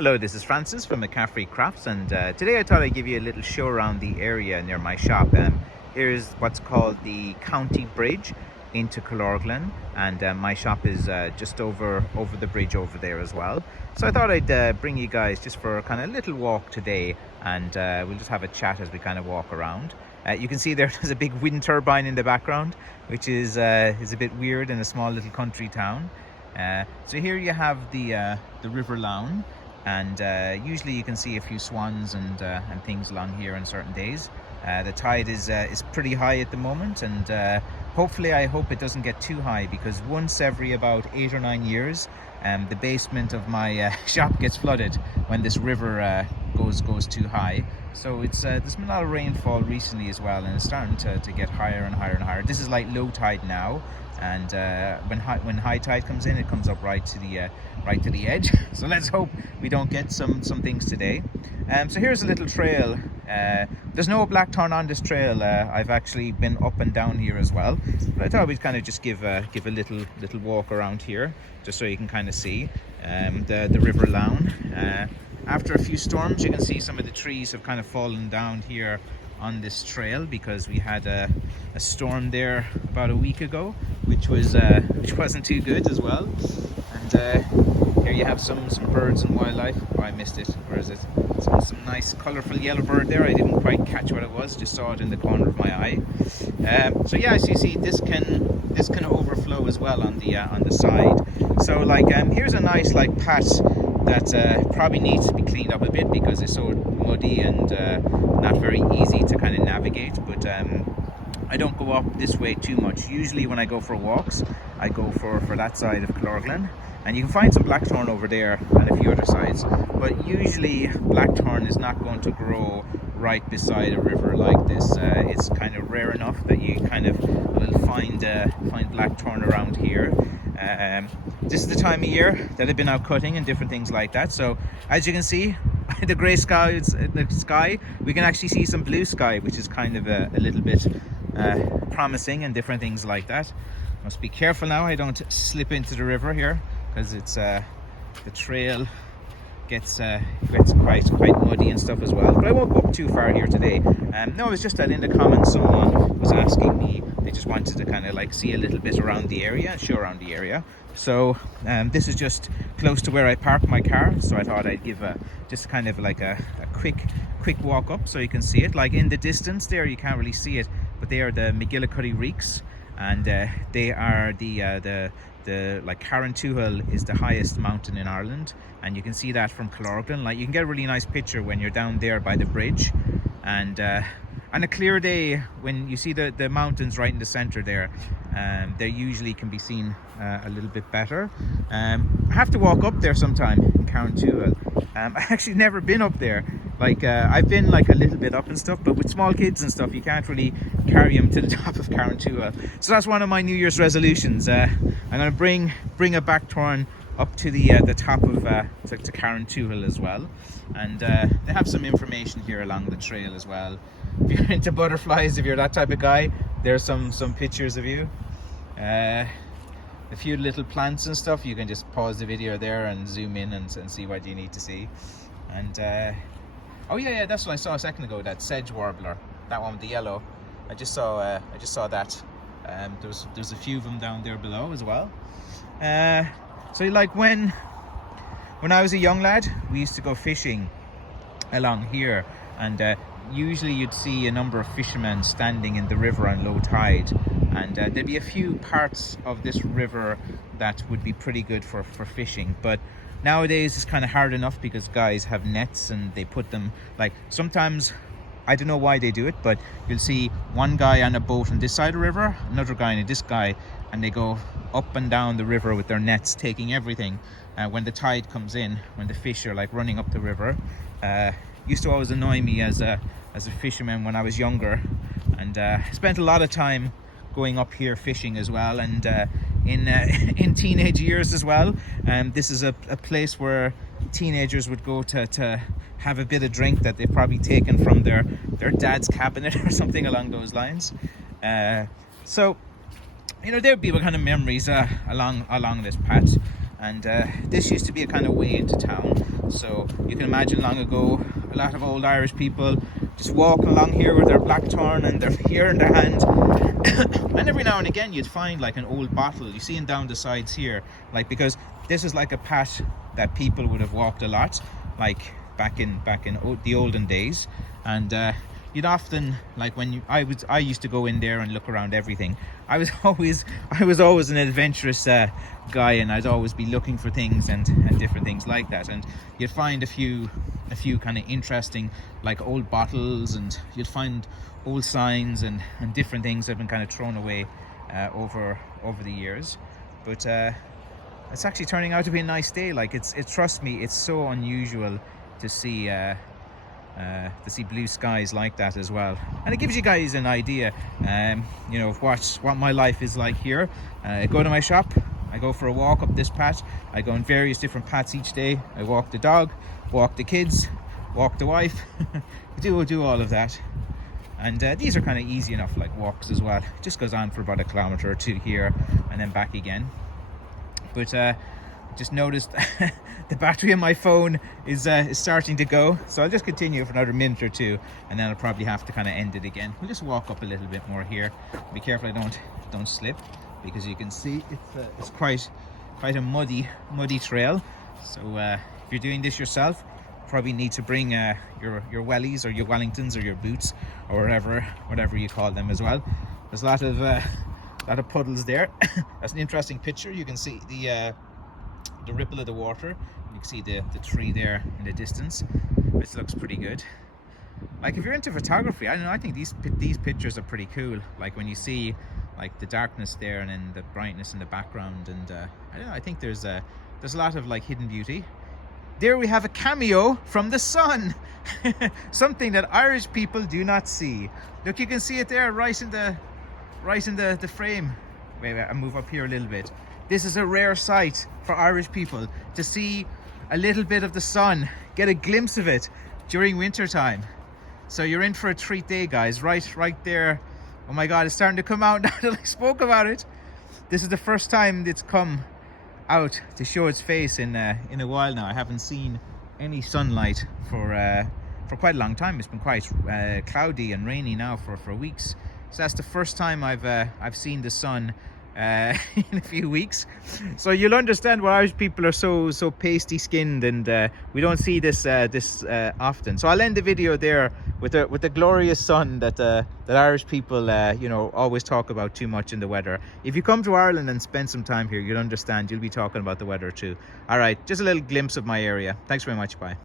Hello, this is Francis from McCaffreyCrafts, and today I thought I'd give you a little show around the area near my shop. Here's what's called the County Bridge into Killorglin, and my shop is just over the bridge over there as well. So I thought I'd bring you guys just for a kind of little walk today, and we'll just have a chat as we kind of walk around. You can see there's a big wind turbine in the background, which is a bit weird in a small little country town. So here you have the River Lown. And usually you can see a few swans and things along here on certain days. The tide is pretty high at the moment, and hopefully I hope it doesn't get too high, because once every about 8 or 9 years the basement of my shop gets flooded when this river goes too high. So it's there's been a lot of rainfall recently as well, and it's starting to get higher and higher and higher. This is like low tide now, and when high tide comes in, it comes up right to the edge. So let's hope we don't get some things today. So here's a little trail. There's no blackthorn on this trail. I've actually been up and down here as well, but I thought we'd kind of just give a little walk around here, just so you can kind of see the River Lown. After a few storms, you can see some of the trees have kind of fallen down here on this trail, because we had a storm there about a week ago, which wasn't too good as well. And here you have some birds and wildlife. Oh, I missed it. Where is it? Some nice colourful yellow bird there. I didn't quite catch what it was. Just saw it in the corner of my eye. So yeah, as you see, this can overflow as well on the side. So like here's a nice like patch that probably needs to be cleaned up a bit, because it's so muddy and not very easy to kind of navigate. But I don't go up this way too much. Usually when I go for walks, I go for that side of Killorglin, and you can find some blackthorn over there and a few other sides, but usually blackthorn is not going to grow right beside a river like this. It's kind of rare enough that you kind of will find blackthorn around here. This is the time of year that I've been out cutting and different things like that. So as you can see, the grey sky, we can actually see some blue sky, which is kind of a little bit promising, and different things like that. Must be careful now I don't slip into the river here, because it's the trail gets quite muddy and stuff as well. But I won't go up too far here today. No, it's just that in the comments someone was asking me, they just wanted to kind of like see a little bit around the area, show around the area. So this is just close to where I park my car, so I thought I'd give just kind of like a quick walk up so you can see it. Like in the distance there, you can't really see it, but they are the McCaffreyCrafts Reeks, and they are the like Carrauntoohil is the highest mountain in Ireland, and you can see that from Killorglin. Like you can get a really nice picture when you're down there by the bridge, and on a clear day when you see the mountains right in the center there, they usually can be seen a little bit better. I have to walk up there sometime in Carrauntoohil. I've actually never been up there. Like I've been like a little bit up and stuff, but with small kids and stuff, you can't really carry them to the top of Carrauntoohil. So that's one of my New Year's resolutions. I'm going to bring a blackthorn up to the top of to Carrauntoohil as well. And they have some information here along the trail as well. If you're into butterflies, if you're that type of guy, there's some pictures of you. A few little plants and stuff. You can just pause the video there and zoom in and see what you need to see. And oh yeah, that's what I saw a second ago, that sedge warbler, that one with the yellow. I just saw that. There's a few of them down there below as well. So like when I was a young lad, we used to go fishing along here, and usually you'd see a number of fishermen standing in the river on low tide, and there'd be a few parts of this river that would be pretty good for fishing. But nowadays it's kind of hard enough, because guys have nets and they put them, like sometimes, I don't know why they do it, but you'll see one guy on a boat on this side of the river, another guy and this guy, and they go up and down the river with their nets, taking everything. When the tide comes in, when the fish are like running up the river, used to always annoy me as a fisherman when I was younger, and spent a lot of time going up here fishing as well, and in teenage years as well. This is a place where teenagers would go to have a bit of drink that they've probably taken from their dad's cabinet or something along those lines. So you know, there'd be kind of memories along this patch. And this used to be a kind of way into town. So you can imagine long ago, a lot of old Irish people just walking along here with their blackthorn and their ear in their hand. And every now and again you'd find like an old bottle. You see them down the sides here, like, because this is like a path that people would have walked a lot, like back in the olden days. And you'd often, like, when I used to go in there and look around everything. I was always an adventurous guy, and I'd always be looking for things and different things like that. And you'd find a few kind of interesting, like, old bottles, and you'd find old signs and different things that have been kind of thrown away over the years. But it's actually turning out to be a nice day. Like, trust me, it's so unusual to see blue skies like that as well. And it gives you guys an idea, you know, of what my life is like here. I go to my shop, I go for a walk up this path. I go on various different paths each day. I walk the dog, walk the kids, walk the wife. do all of that. And these are kind of easy enough, like, walks as well. It just goes on for about 1 kilometer or 2 here and then back again. But just noticed the battery on my phone is starting to go, so I'll just continue for another minute or 2, and then I'll probably have to kind of end it again. We'll just walk up a little bit more here. Be careful I don't slip, because you can see it's quite a muddy trail. So if you're doing this yourself, you probably need to bring your wellies or your Wellingtons or your boots or whatever you call them as well. There's a lot of puddles there. That's an interesting picture. You can see the ripple of the water. You can see the tree there in the distance, which looks pretty good. Like, if you're into photography, I don't know, I think these pictures are pretty cool. Like, when you see, like, the darkness there and then the brightness in the background, and I don't know, I think there's a lot of, like, hidden beauty. There we have a cameo from the sun. Something that Irish people do not see. Look, you can see it there, right in the frame. Wait, I'll move up here a little bit. This is a rare sight for Irish people, to see a little bit of the sun, get a glimpse of it during winter time. So you're in for a treat day, guys. Right there. Oh my God, it's starting to come out now that I spoke about it. This is the first time it's come out to show its face in a while now. I haven't seen any sunlight for quite a long time. It's been quite cloudy and rainy now for weeks. So that's the first time I've seen the sun in a few weeks. So you'll understand why Irish people are so pasty skinned, and we don't see this often. So I'll end the video there with the glorious sun that Irish people you know, always talk about too much in the weather. If you come to Ireland and spend some time here, you'll understand. You'll be talking about the weather too. All right, just a little glimpse of my area. Thanks very much. Bye.